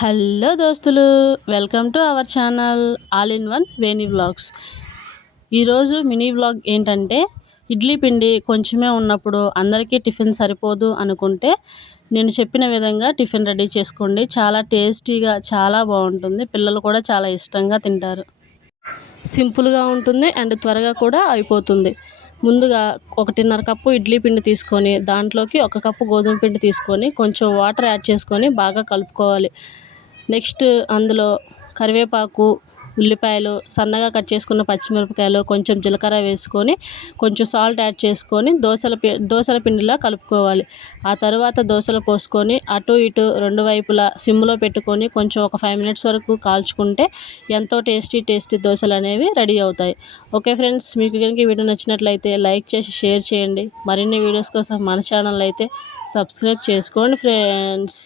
Hello దోస్తులు, welcome to our channel all in one Veni vlogs. ఈరోజు mini vlog ఏంటంటే, ఇడ్లీ పిండి కొంచెమే ఉన్నప్పుడు అందరికీ టిఫిన్ సరిపోదు అనుకుంటే నేను చెప్పిన విధంగా టిఫిన్ రెడీ చేసుకోండి. చాలా టేస్టీగా చాలా బాగుంటుంది. పిల్లలు కూడా చాలా ఇష్టంగా తింటారు. సింపుల్గా ఉంటుంది అండ్ త్వరగా కూడా అయిపోతుంది. ముందుగా 1.5 కప్పు ఇడ్లీ పిండి తీసుకొని దాంట్లోకి 1 కప్పు గోధుమ పిండి తీసుకొని కొంచెం వాటర్ యాడ్ చేసుకొని బాగా కలుపుకోవాలి. నెక్స్ట్ అందులో కరివేపాకు, ఉల్లిపాయలు, సన్నగా కట్ చేసుకున్న పచ్చిమిరపకాయలు, కొంచెం జీలకర్ర వేసుకొని కొంచెం సాల్ట్ యాడ్ చేసుకొని దోసల పిండిలా కలుపుకోవాలి. ఆ తర్వాత దోసలు పోసుకొని అటు ఇటు రెండు వైపులా సిమ్లో పెట్టుకొని కొంచెం ఒక 5 మినిట్స్ వరకు కాల్చుకుంటే ఎంతో టేస్టీ దోసలు అనేవి రెడీ అవుతాయి. ఓకే ఫ్రెండ్స్, మీకు కనుక ఈ వీడియో నచ్చినట్లయితే లైక్ చేసి షేర్ చేయండి. మరిన్ని వీడియోస్ కోసం మన ఛానల్ అయితే సబ్స్క్రైబ్ చేసుకోండి ఫ్రెండ్స్.